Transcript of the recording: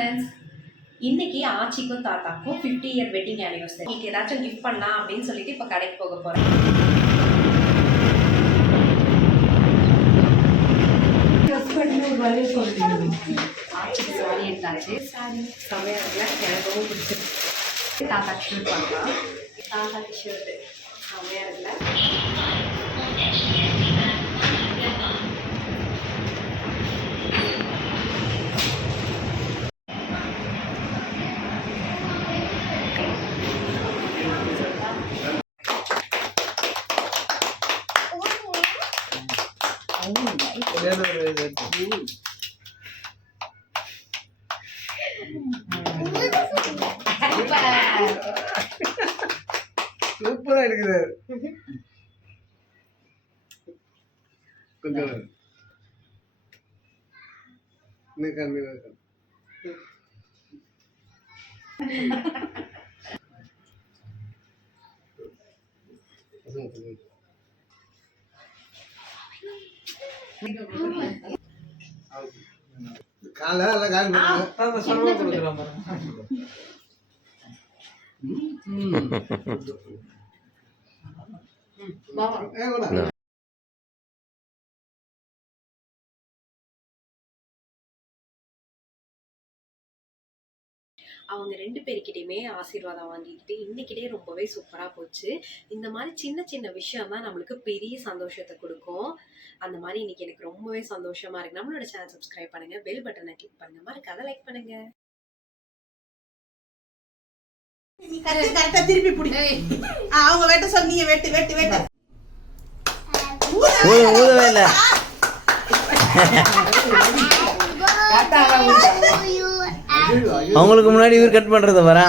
Friends இன்னைக்கு ஆச்சிக்கும் தாத்தாக்கும் ஃபிஃப்டி இயர் வெட்டிங் ஆனிவர்சரி இன்னைக்கு ஏதாச்சும் கிஃப்ட் பண்ணலாம் அப்படின்னு சொல்லிட்டு இப்போ கடைக்கு போக போகிறேன் ஆச்சிக்கு சாரி எடுத்தாச்சு. சாரி சமையல எனக்கு பிடிச்சிருக்கு. தாத்தா ஷூட் பண்ணலாம். தாத்தாக்கு ஷர்ட்டு செமையாக இருக்குல்ல சூப்பரா இருக்குது. கொஞ்சம் நிக்கா காலை எல்லாம் காலி பண்ணுங்க ஏ வேணா அவங்க ரெண்டு பேர்கிட்டயுமே ஆசீர்வாதம் வாங்கிக்கிட்டு இன்னைக்கிட்டே ரொம்பவே சூப்பராக போச்சு. இந்த மாதிரி சின்ன சின்ன விஷயம் தான் நம்மளுக்கு பெரிய சந்தோஷத்தை கொடுக்கும். அந்த மாதிரி இன்னைக்கு எனக்கு ரொம்பவே சந்தோஷமா இருக்கு. நம்மளோட சேனல் சப்ஸ்கிரைப் பண்ணுங்க. பெல் பட்டனை கிளிக் பண்ணுங்க. மறக்காத லைக் பண்ணுங்க. கரெக்ட் திருப்பி புடி. அவங்க வெட்ட சொன்னீங்க வெட்டு வெட்டு வெட்டு. ஊத ஊதவே இல்லை. அவங்களுக்கு முன்னாடி இவர் கட் பண்றத வரா